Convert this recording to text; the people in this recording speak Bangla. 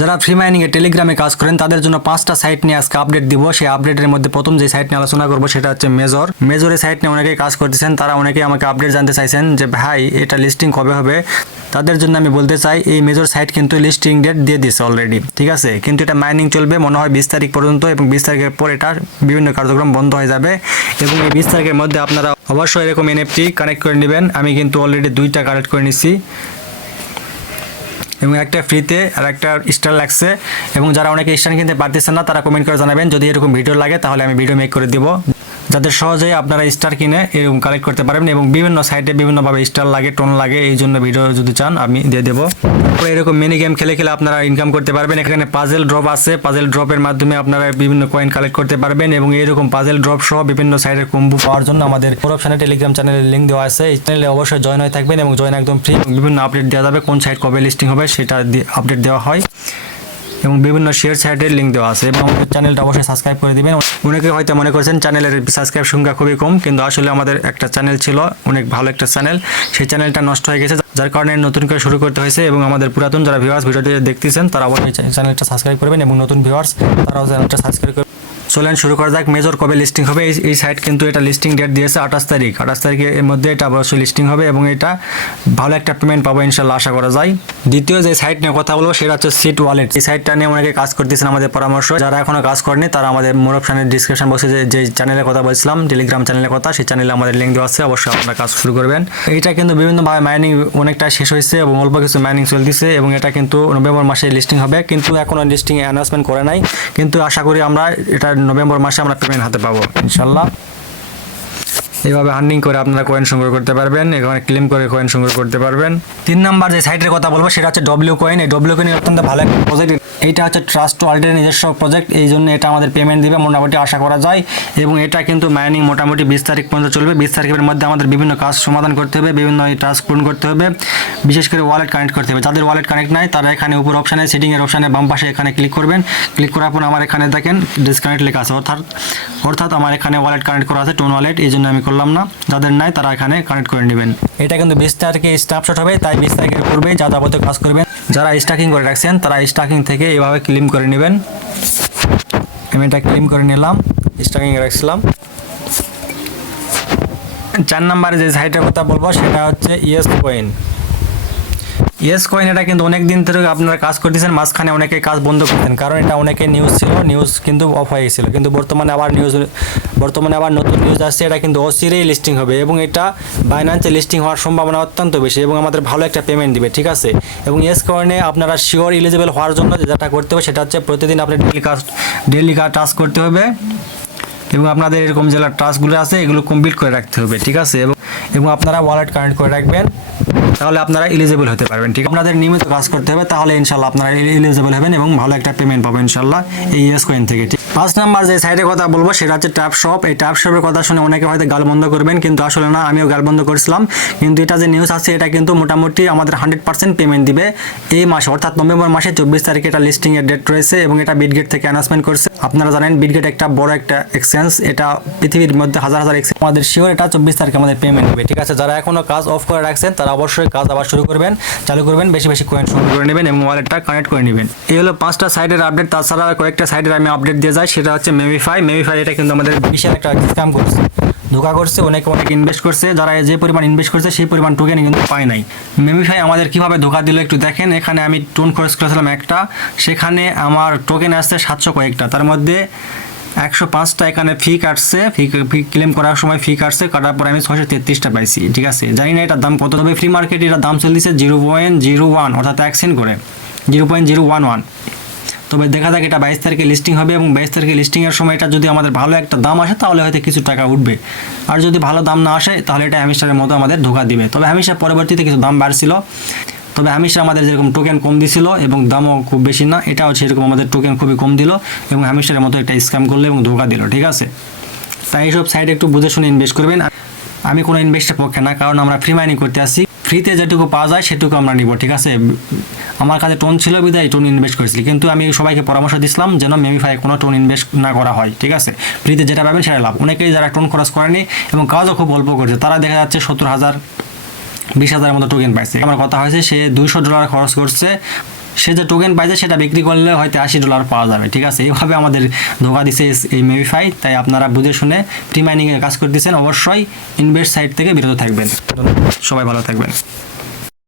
যারা ফ্রি মাইনিংয়ে টেলিগ্রামে কাজ করেন, তাদের জন্য পাঁচটা সাইট নিয়ে আজকে আপডেট দিব। সেই আপডেটের মধ্যে প্রথম যে সাইট নিয়ে আলোচনা করব, সেটা হচ্ছে মেজর মেজরের সাইট নিয়ে অনেকেই কাজ করতেছেন, তারা অনেকেই আমাকে আপডেট জানতে চাইছেন যে, ভাই, এটা লিস্টিং কবে হবে? তাদের জন্য আমি বলতে চাই, এই মেজর সাইট কিন্তু লিস্টিং ডেট দিয়ে দিয়েছে অলরেডি ঠিক আছে? কিন্তু এটা মাইনিং চলবে, মনে হয় বিশ তারিখ পর্যন্ত এবং বিশ তারিখের পর এটা বিভিন্ন কার্যক্রম বন্ধ হয়ে যাবে। এবং এই বিশ তারিখের মধ্যে আপনারা অবশ্যই এরকম এনএফটি কানেক্ট করে নেবেন। আমি কিন্তু অলরেডি দুইটা কানেক্ট করে নিচ্ছি এবং একটা ফ্রিতে আর একটা স্টার লাগছে। এবং যারা অনেকে স্টার কিনতে পারতেছেন না, তারা কমেন্ট করে জানাবেন। যদি এরকম ভিডিও লাগে, তাহলে আমি ভিডিও মেক করে দিব। যাতে সহজেই আপনারা স্টার কিনে এরকম কালেক্ট করতে পারবেন এবং বিভিন্ন সাইটে বিভিন্নভাবে স্টার লাগে টোন লাগে, এই জন্য ভিডিও যদি চান, আমি দিয়ে দেবো। এরকম মিনি গেম খেলে খেলে আপনারা ইনকাম করতে পারবেন। এখানে পাজেল ড্রপ আছে। পাজেল ড্রপের মাধ্যমে আপনারা বিভিন্ন কয়েন কালেক্ট করতে পারবেন এবং এরকম পাজেল ড্রপ সহ বিভিন্ন সাইটের কম্বু পাওয়ার জন্য আমাদের অপশানে টেলিগ্রাম চ্যানেলের লিঙ্ক দেওয়া আছে। এই চ্যানেলে অবশ্যই জয়েন হয়ে থাকবেন এবং জয়েন একদম ফ্রি বিভিন্ন আপডেট দেওয়া যাবে, কোন সাইট কবে লিস্টিং হবে সেটা আপডেট দেওয়া হয়। এবং বিভিন্ন শেয়ার সাইটের লিঙ্ক দেওয়া আছে এবং চ্যানেলটা অবশ্যই সাবস্ক্রাইব করে দিবেন। অনেকে হয়তো মনে করছেন চ্যানেলের সাবস্ক্রাইব সংখ্যা খুবই কম, কিন্তু আসলে আমাদের একটা চ্যানেল ছিল, অনেক ভালো একটা চ্যানেল সেই চ্যানেলটা নষ্ট হয়ে গেছে, যার কারণে নতুন করে শুরু করতে হয়েছে এবং আমাদের পুরাতন যারা ভিউয়ার্স ভিডিওটি দেখতেছেন, তারা অবশ্যই চ্যানেলটা সাবস্ক্রাইব করবেন এবং নতুন ভিউয়ার্স তারাও চ্যানেলটা সাবস্ক্রাইব করবেন। চলেন শুরু করা যাক মেজর কবে লিস্টিং হবে? এই এই সাইট কিন্তু এটা লিস্টিং ডেট দিয়েছে আঠাশ তারিখ। আঠাশ তারিখের মধ্যে এটা অবশ্যই লিস্টিং হবে এবং এটা ভালো একটা পেমেন্ট পাবো ইনশাল্লাহ, আশা করা যায়। দ্বিতীয় যে সাইট নিয়ে কথা বলব, সেটা হচ্ছে সিট ওয়ালেট এই সাইটটা নিয়ে অনেকে কাজ করতেছেন আমাদের পরামর্শ। যারা এখনও কাজ করেনি তারা আমাদের মোর অপশানের ডিসক্রিপশন বক্সে যে যে চ্যানেলের কথা বলছিলাম টেলিগ্রাম চ্যানেলের কথা, সেই চ্যানেলে আমাদের লিঙ্ক দেওয়া আছে, অবশ্যই আপনারা কাজ শুরু করবেন। এটা কিন্তু বিভিন্নভাবে মাইনিং অনেকটা শেষ হয়েছে এবং অল্প কিছু মাইনিং চলতেছে এবং এটা কিন্তু নভেম্বর মাসে লিস্টিং হবে, কিন্তু এখনও লিস্টিং অ্যানাউন্সমেন্ট করে নাই। কিন্তু আশা করি আমরা, এটা নভেম্বর মাসে আমরা পেমেন্ট হাতে পাবো ইনশাল্লাহ এইভাবে হান্ডিং করে আপনারা কয়েন সংগ্রহ করতে পারবেন, এখানে ক্লেম করে কয়েন সংগ্রহ করতে পারবেন। তিন নাম্বার যে সাইটের কথা বলব, সেটা হচ্ছে ডব্লিউ কয়েন এই ডব্লিউ কয়েন অত্যন্ত ভালো একটা প্রজেক্ট এইটা হচ্ছে ট্রাস্ট ওয়ার্ল্ডের নিজস্ব প্রজেক্ট এই জন্য এটা আমাদের পেমেন্ট দিবে, মোটামুটি আশা করা যায়। এবং এটা কিন্তু মাইনিং মোটামুটি বিশ তারিখ পর্যন্ত চলবে। বিশ তারিখের মধ্যে আমাদের বিভিন্ন কাজ সমাধান করতে হবে, বিভিন্ন টাস্ক পূরণ করতে হবে। বিশেষ করে ওয়ালেট কানেক্ট করতে হবে। যাদের ওয়ালেট কানেক্ট নাই, তারা এখানে উপর অপশানে সেটিংয়ের অপশানে বাম পাশে এখানে ক্লিক করবেন। ক্লিক করার পর আমার এখানে দেখেন ডিসকানেক্ট লেখা আছে। অর্থাৎ অর্থাৎ আমার এখানে ওয়ালেট কানেক্ট করা আছে টোন ওয়ালেট এই জন্য আমি করলাম না। যাদের নাই, তারা এখানে কানেক্ট করে নেবেন। এটা কিন্তু বিশ তারিখে স্টাফশট হবে, তাই বিশ তারিখের পূর্বে যা কাজ করবেন। যারা স্টাকিং করে রাখছেন, তারা স্টাকিং থেকে এভাবে ক্লিম করে নেবেন। আমি এটা ক্লিম করে নিলাম স্টাকিং রাখছিলাম। চার নাম্বারে যে সাইটের কথা বলব, সেটা হচ্ছে ইয়েস কয়েন ইয়েস কয়েন এটা কিন্তু অনেক দিন ধরে আপনারা কাজ করতেছেন, মাঝখানে অনেকে কাজ বন্ধ করতেন কারণ এটা অনেকে নিউজ ছিল নিউজ কিন্তু অফ হয়ে গেছিল। কিন্তু বর্তমানে আবার নিউজ বর্তমানে আবার নতুন নিউজ আসছে, এটা কিন্তু অচিরেই লিস্টিং হবে এবং এটা বাইন্যান্সে লিস্টিং হওয়ার সম্ভাবনা অত্যন্ত বেশি এবং আমাদের ভালো একটা পেমেন্ট দিবে, ঠিক আছে? এবং ইয়েস কয়েনে আপনারা শিওর এলিজিবল হওয়ার জন্য যেটা করতে হবে সেটা হচ্ছে প্রতিদিন আপনি ডেলি কাজ ডেলি কাজ টাস্ক করতে হবে এবং আপনাদের এরকম যে টাস্কগুলো আছে, এগুলো কমপ্লিট করে রাখতে হবে, ঠিক আছে? এবং এবং আপনারা ওয়ালেট কানেক্ট করে রাখবেন। তাহলে আপনারা এলিজেবল হতে পারবেন, ঠিক আপনাদের নিয়মিত কাজ করতে হবে, তাহলে ইনশাল্লাহ আপনারা এলিজেবল হবেন এবং ভালো একটা পেমেন্ট পাবেন ইনশাল্লাহ এই ইয়েস কয়েন থেকে পাঁচ নাম্বার যে সাইডের কথা বলব, সেটা হচ্ছে ট্যাপ শপ এই ট্যাপ শপের কথা শুনে অনেকে হয়তো গাল বন্ধ করবেন, কিন্তু আসলে না, আমিও গাল বন্ধ করেছিলাম। কিন্তু এটা যে নিউজ আছে এটা কিন্তু মোটামুটি আমাদের হান্ড্রেড পার্সেন্ট পেমেন্ট দিবে এই মাসে। অর্থাৎ নভেম্বর মাসে চব্বিশ তারিখে এটা লিস্টিং এর ডেট রয়েছে এবং এটা বিটগেট থেকে অ্যানাউন্সমেন্ট করছে। আপনারা জানেন বিটগেট একটা বড় একটা এক্সচেঞ্জ এটা পৃথিবীর মধ্যে হাজার হাজার এক্সচেঞ্জ আমাদের শিওর এটা চব্বিশ তারিখে আমাদের পেমেন্ট হবে ঠিক আছে, যারা এখনও কাজ অফ করে রাখছেন, তারা অবশ্যই কাজ আবার শুরু করবেন, চালু করবেন, বেশি বেশি কয়েন সংগ্রহ করে নেবেন এবং ওয়ালেটটা কানেক্ট করে নেবেন। এই হলো পাঁচটা সাইডের আপডেট তাছাড়া কয়েকটা সাইডের আমি আপডেট দিয়ে যাই। সেটা হচ্ছে মেমিফাই মেমিফাই এটা কিন্তু আমাদের বিশাল একটা স্ক্যাম করছে। ধোকা করছে, অনেকে, অনেক ইনভেস্ট করছে। যারা যে পরিমাণ ইনভেস্ট করছে, সেই পরিমাণ টোকেন কিন্তু পায় নাই। মেমিফাই আমাদের কীভাবে ধোকা দিল একটু দেখেন। এখানে আমি টোন খরচ করেছিলাম একটা। সেখানে আমার টোকেন আসছে সাতশো কয়েকটা। তার মধ্যে একশো পাঁচটা এখানে ফি কাটছে। ফি ফি ক্লেম করার সময় ফি কাটছে। কাটার পরে আমি ছয়শো তেত্রিশটা পাইছি। ঠিক আছে? জানি না এটার দাম কত। তবে ফ্রি মার্কেটে এটার দাম চলছে জিরো পয়েন্ট জিরো ওয়ান, অর্থাৎ এক সেন্ট করে। Zero point zero one one. তবে দেখা যাক এটা বাইশ তারিখে লিস্টিং হবে এবং বাইশ তারিখে লিস্টিংয়ের সময় এটা যদি আমাদের ভালো একটা দাম আসে, তাহলে হয়তো কিছু টাকা উঠবে। আর যদি ভালো দাম না আসে, তাহলে এটা হ্যামিস্টারের মতো আমাদের ধোকা দিবে। তবে হ্যামিস্টার পরবর্তীতে কিছু দাম বাড়ছিল। তবে হ্যামিস্টার আমাদের যেরকম টোকেন কম দিছিল এবং দামও খুব বেশি না, এটাও সেরকম আমাদের টোকেন খুবই কম দিল এবং হ্যামিস্টারের মতো একটা স্ক্যাম করল এবং ধোকা দিল, ঠিক আছে? তাই এইসব সাইডে একটু বুঝে শুনে ইনভেস্ট করবেন। আমি কোনো ইনভেস্টের পক্ষে না, কারণ আমরা ফ্রি মাইনিং করতে আসি ফ্রিতে যেটুকু পাওয়া যায়, সেটুকু আমরা নিব, ঠিক আছে? আমার কাছে টোন ছিল বিদায়, টোন ইনভেস্ট করেছিল। কিন্তু আমি সবাইকে পরামর্শ দিছিলাম যেন মেমিফাই কোনো টোন ইনভেস্ট না করা হয়, ঠিক আছে? ফ্রিতে যেটা পাবেন সেটা লাভ। অনেকেই যারা টোন খরচ করেনি এবং কাজও খুব অল্প করেছে, তারা দেখা যাচ্ছে সত্তর হাজার, বিশ হাজারের মতো টোকেন পাইছে। আমার কথা হয়েছে, সে দুইশো ডলার খরচ করছে সে যে টোকেন পাইছে, সেটা বিক্রি করলে হয়তো আশি ডলার পাওয়া যাবে, ঠিক আছে? এইভাবে আমাদের ধোকা দিছে এই মেবিফাই তাই আপনারা বুঝে শুনে প্রি মাইনিংয়ে কাজ করতেছেন। অবশ্যই ইনভেস্ট সাইট থেকে বিরত থাকবেন। সবাই ভালো থাকবেন।